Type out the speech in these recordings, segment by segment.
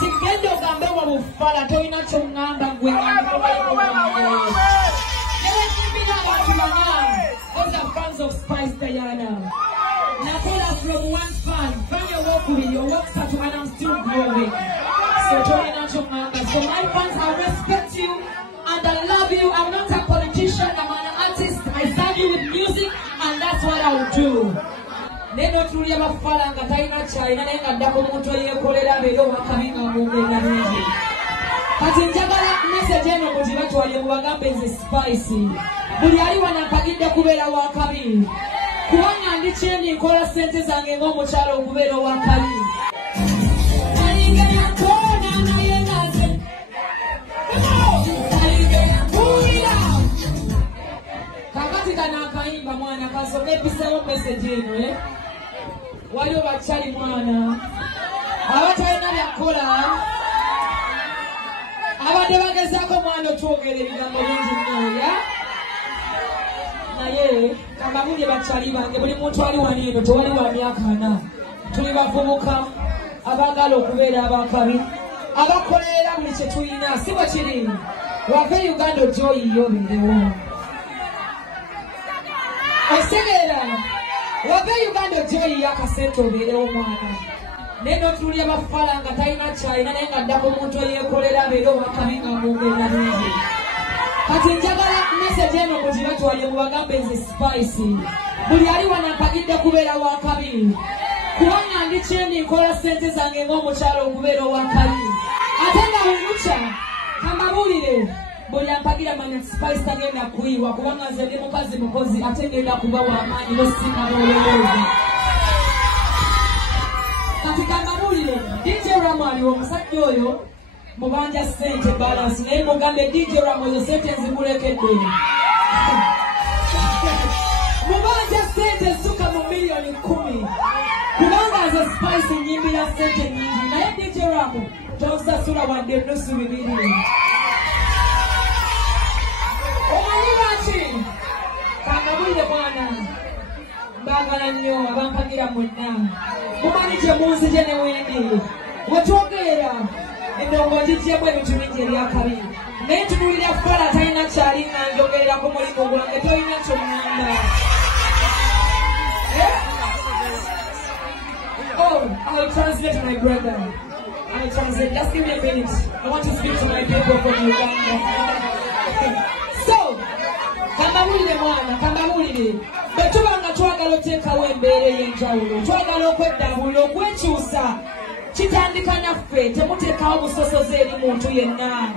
Kati gendo gambe wa bufala toyina kyongamba gwe those are fans of Spice Diana. Nakola from one fan your work with your work start and I'm still growing. So toyina kyongamba. So my fans, I respect you and I love you. I'm not a politician, I'm an artist. I serve you with music and that's what I will do. Neno tulia bafala nga talina China nenga ddako muntu yekolera beero wakabinga mugenda bingi. Kati njagala message eno mugibatwalye mubagambe nze Spice. Buli ali wanampagidde kubeera wakabi. Kubanga ndi kyendi nkola ssente zange ng'omukyalo okubeera owakabi. Kakati kana akayimba mwana kasooka episeewo message eno waliwo bakyali mwana abatalina byakola abadde bagezaako mwana otwogera ebigambo bingi nnyo naye kambabulye bakyali bange buli muntu ali wano eno tewali wa myaka 4 tuli bavubuka abaagala okubeera abakabi abakolerera buli kye tulina si bwe kiri wave Uganda ojoyiyo obeerewo osegeera wave Uganda ojoyiyo akasente obeerewo mwana neno tulya bafala nga talina China naye nga ddako omuntu yeekolera abeera owakabi nga mugenda bingi. Kati njagala message eno mugibatwalye mubagambe nze Spice. Buli ali wanampagidde kubeera wakabi. Kubanga ndi kyendi nkola ssente zange ng'omukyalo okubeera owakabi. Ate nga bwemukya kambabulire buli ampagira manya Spice tagenda kuyiwa kubanga nze ndi mukazi mukozi ate ngenda kuba w'amaanyi n'osinga n'olowooza. Kati kambabulire DJ Ramu aliwo omusajja oyo mubanja ssente balance naye mugambe DJ Ramu ezo ssente nzikulekedde. Mubanja ssente suka mu miliyoni 10 kubanga nze Spice nyimbira ssente nyingi naye DJ Ramu tonsasula wadde ennusu 2. Omanyi lwaki? Kangabulire mwana mbaagala nnyo abampagira mwenna. Mumanyi gye munzije ne wendi wetwogerera Endongo ngigyemu ebintu bingi ebyakabi naye ntunuulira fala talina kyali nga njogerera ku mulimu gwange tolina ky'oŋŋamba. Oh, I'll translate my brother. I'll translate. Just give me a minute. I want to speak to my people from Uganda. So, kambabulire mwana, kambabulire. Bwe tuba nga twagala oteekawo embeera ey'enjawulo, twagala okweddabula, okwekyusa, kitandika naffe, temuteekawo busosoze eri muntu yenna.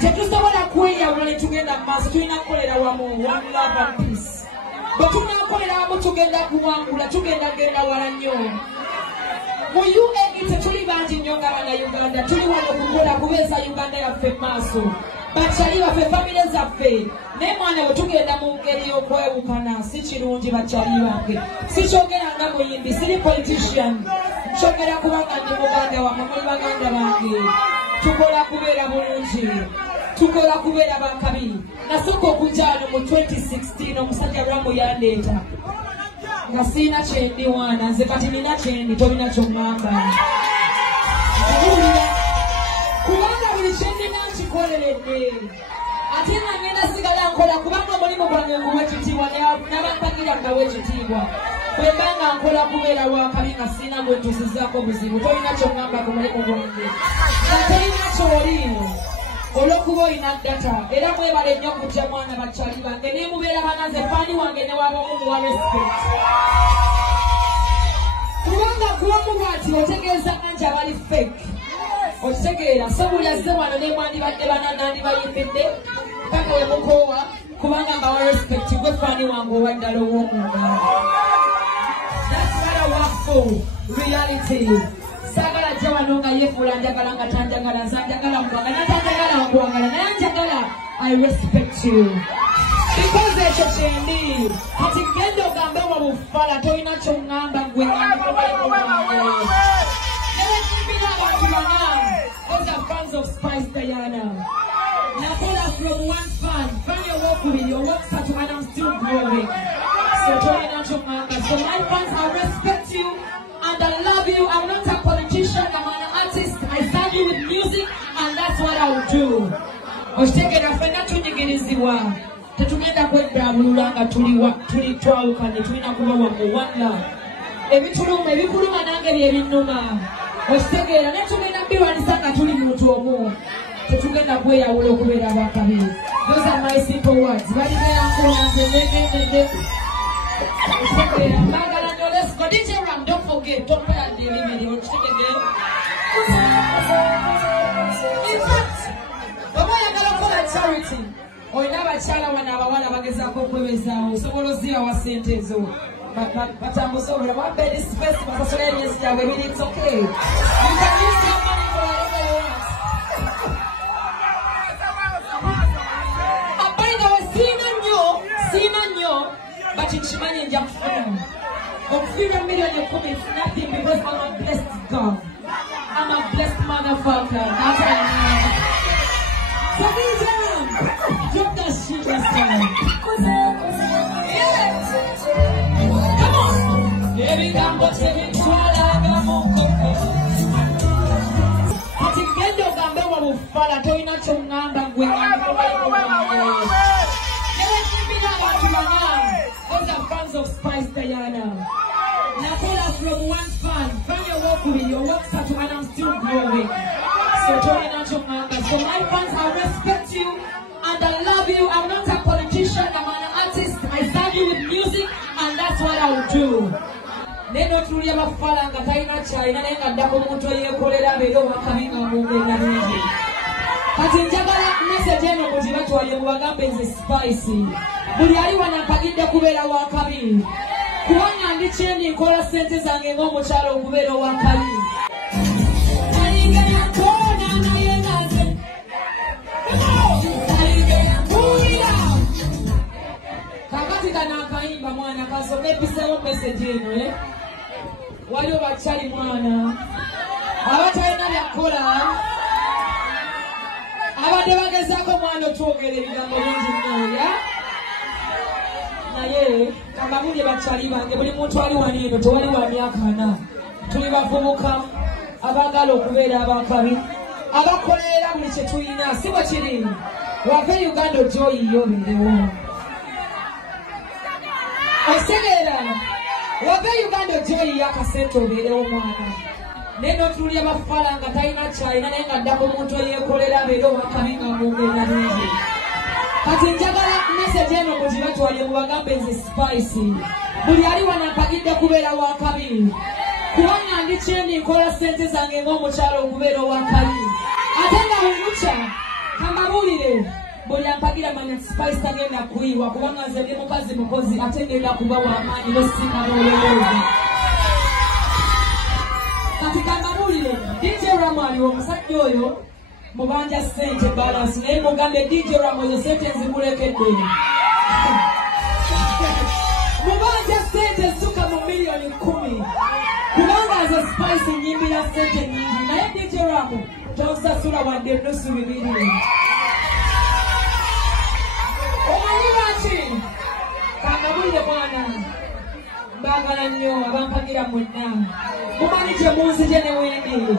Tetusobola kweyawula ne tugenda mu maaso, tulina kukolera wamu, one love and peace. Bwe tunaakolera wamu tugenda kuwangula, tugenda genda wala nnyo. Mu UAE tetuli bangi nnyo ng'Abannayuganda, tuli wano okukola kubeeza Uganda yaffe mu maaso. Bakyali baffe, famire zaffe. Naye mwana bwe tugenda mu ngeri y'okwewukana si kirungi bakyali bange. Sikyogera nga muyimbi, siri politician. Nkyogera kubanga ndi muganda wamwe, muli baganda bange. Tukola kubeera bulungi. Tukola kubeera bakabi. Nasooka okujja wano mu 2016 omusajja Ramu yandeeta. Nga siina kyendi wana, nze kati nina kyendi, tolina ky'oŋŋamba. Kubanga buli kyendina nkikoleredde. Ate nga ngenda sigala nkola kubanga omulimu gwange nguwa ekitiibwa n'abampagira ngawa ekitiibwa. Bwe mba nga nkola kubeera wakabi nga siina gwe ntuusizzaako buzibu, tolina ky'oŋŋamba ku mulimu gwange. Nga tolina ky'oli olw'okuba olina data era mwebale nnyo okujja mwana bakyali bange ne mubeera banaze faani wange ne waba omuwa respect. Kubanga kubamu bw'ati otegeeza nti abali fake. Okitegeera so buli azze wano ne mwandibadde bananandi bayimbidde paka we mukoowa kubanga nga wa respect gwe faani wange owaddala ow'omunda. That's what I work for. Reality. Sagala jja wano nga yeefuula njagala nga tanjagala, nze njagala muganga natanjagala nkwagala naye njagala I respect you. Because ekyo kyendi kati genda ogambe wa bufala tolina ky'oŋŋamba gwe those are fans of Spice Diana. Nakola from one fan your work with your work start and I'm still growing. So tolina ky'oŋŋamba. So my fans, I respect you and I love you. I'm not a politician, I'm an artist. I I'll do. Okitegera ffenna tunyigirizibwa. Tetugenda kweddabulula nga tuli twalukanye tulina kuba wamu one love. Ebikuluma nange bye binnuma. Okitegera ne tugenda birwanisa nga tuli muntu omu. Tetugenda kweyawula okubeera abakabi. Those are my simple words. Balina yankola nze negende. Okitegera mbagala nnyo. Let's go. DJ Ram, don't forget. Don't pay at the limit. Okitegera. In fact, baba yagala kukola charity. Olina abakyala wano abawala bagezaako okwebezaawo. Osobola ozibawa ssente ezo. Batambuza obulamu. Wabbeera space basasula emyezi gyabwe ebiri. It's okay. You can use your money for whatever you want. By the way, siina nnyo, but nkimanyi nja kufuna. Okufiirwa million 10 is nothing because I'm a blessed God. I'm a blessed motherfucker. That's what I mean. So DJ Ram, drop that shit this time. Come on. Baby, gambo tebe twala gamoko. Ati gendo gambe wa mufala toina chongamba gwe ngamba those are fans of Spice Diana. Nakola from one fan walk with your work start and I'm still growing. So toina chongamba. So my fans, I respect you and I love you. I'm not a politician, I'm an artist. I serve you with music and that's what I'll do. Neno tulia mafala nga taina chaina nenga ndako muntu yekolera bero wakabinga mugenda bingi. Kati njagala message eno mujibatu wali mubagambe nze Spice. Buli ali wanampagidde kubeera wakabi. Kubanga ndikyendi nkola ssente zange ng'omukyalo okubeera wakabi. Kakati kano akayimba mwana kasome episewo message eno waliwo bakyali mwana abatalina byakola abadde bagezaako mwana otwogera ebigambo bingi nnyo naye kambabulye bakyali bange buli muntu ali wano eno tewali wa myaka 4 tuli bavubuka abaagala okubeera abakabi abakolerera buli kye tulina si bwe kiri wave Uganda ojoyiyo obeerewo osegeera wave Uganda ojoyiyo akasente obeerewo mwana neno tulya bafala nga talina kyalina naye nga ddako omuntu eyeekolera abeere owakabi nga mugenda bingi kati njagala message eno mugibatwalye mubagambe nze Spice buli ali wanampagidde kubeera wakabi kubanga ndikyendi nkola ssente zange ng'omukyalo okubeera owakabi ate nga bwemukya kambabuulire buli ampagira manya Spice tagenda kuyiwa kubanga nze ndi mukozi ate ngenda kuba w'amaanyi nosinga n'olowooza kati kambabuulire DJ Ram aliwo omusajja oyo mubanja ssente balance naye mugambe DJ Ram oyo ssente nzikulekedde mubanja ssente suka mu miliyoni 10 kubanga nze Spice nyimbira ssente nyingi naye DJ Ram tonsasula wadde ennusu 2 omanyi lwaki kangabulire mwana mbagala nnyo abampagira mwenna mumanyi gye munzije ne wendi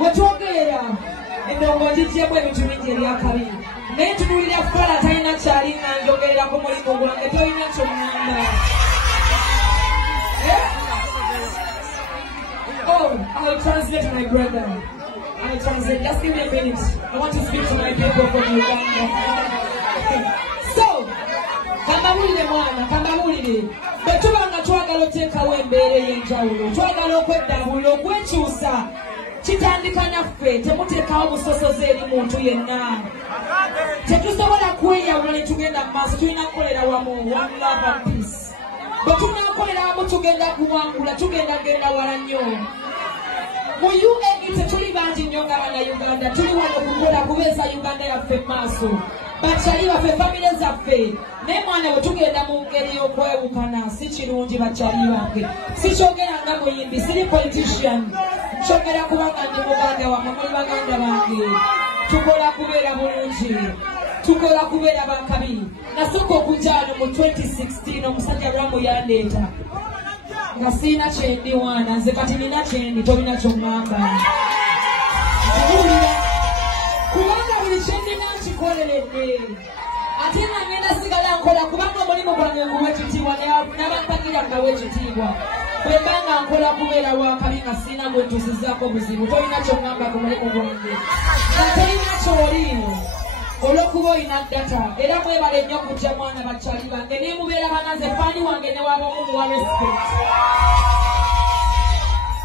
wetwogerera Endongo ngigyemu ebintu bingi ebyakabi naye tunuulira fala talina kyalina njogererako mulimu gwange tolina kyomwamba Oh, I'll translate my brother. I'll translate. Just give me a minute. I want to speak to my people from Uganda. So, kambabulire mwana, kambabulire. Bwe tubanga twagala oteekawo embeera ey'enjawulo, twagala okweddabula, okwekyusa. Kitandika naffe, temuteekawo busosoze eri muntu yenna. Tetusobola kweyawula ne tugenda mu maaso, tulina kukolera wamu, one love and peace. Bwe tunaakolera wamu tugenda kuwangula, tugenda genda wala nnyo. Mu UAE tetuli bangi nnyo nga bannayuganda, tuli wano okukola kubeeza Uganda yaffe mu maaso. Bakyali baffe, famire zaffe. Naye mwana bwe tugenda mu ngeri y'okwewukana, si kirungi bakyali bange. Sikyogera nga muyimbi, siri politician. Nkyogera kubanga ndi muganda wammwe, muli baganda bange. Tukola kubeera bulungi. Tukola kubeera bakabi. Nasooka okujja wano mu 2016 omusajja Ramu yandeeta. Nga siina kyendi wana, nze kati nina kyendi, tolina ky'oŋŋamba. Kubanga buli kyennina nkikoleredde ate nga ngenda sigala nkola kubanga omulimu gwange nguwa ekitiibwa n'abampagira ngawo ekitiibwa bwe mbanga nkola kubeera wakali nga sirina gwe ntuusizaako buzibu tolina kyongamba ku mulimu gwange nga tolina kyoliino olw'okuba olina data era mwebale nnyo kutya mwana bakyali bange nemubeera banaze faani wange ne waba omuwa respect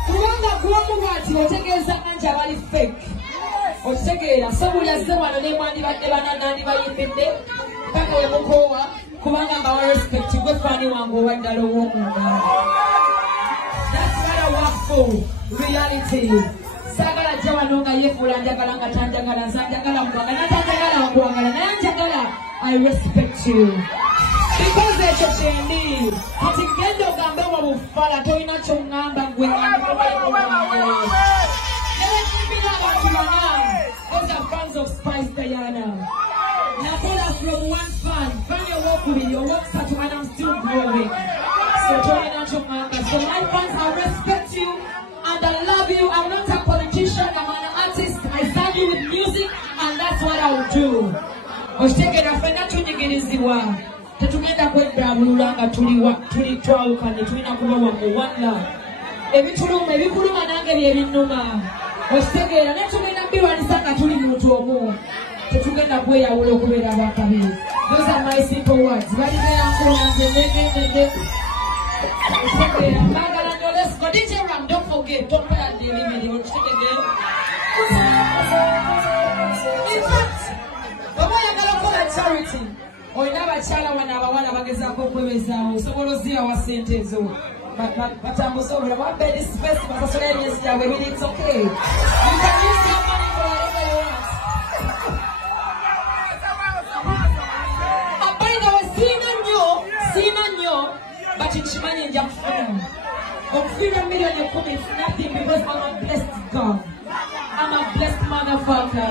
kubanga kuwamu bwati otegeeza nti abali fake okitegeera so buli azze wano nemwandibadde bananandibayimbidde paka wemukoowa kubanga mbawa respect gwe faani wange owaddala ow'omunda that's what I work for reality sagala jja wano nga yefuula njagala nga tanjagala nsanjagala mubanga natanjagala wakuwagala naye njagala I respect you because ekyo kyendi kati genda ogambe wa bufala tolina kyoŋŋamba gwe newekimbira abantu bana those are fans of Spice Diana nakola from one fan owookubiri owookusatu and I'm still growing so tolina kyoŋŋamba so my fans I respect you and I love you. I'm not a politician, I'm an artist. I serve you with music and that's what I will do. Oshitegera fena tunyigirizibwa. Tetugenda kweddaabulula nga tuli twawukanye tulina kuba wamu one love. Ebikuluma nange byebinnuma. Oshitegera naye tugenda biwanisa nga tuli muntu omu. Tetugenda kweyawula okubeera bwakabi. Those are my simple words. Balibera nkola nze nende. Oshitegera mbagala nnyo let's go. DJ Ram, don't forget, don't put out the video. In fact, baba yagala kola charity. Oyina abakyala wano abawala bagezaako okwebezaawo osobola ozziyawa ssente ezo batambuza obulamu wabedi space basasula emyezi gyabwe ebiri it's okay. You can use your money for whatever you want. By the way, siina nnyo but nkimanyi nja kufuna. Okufuna million ekumi is nothing because I'm a blessed God. I'm a blessed motherfucker.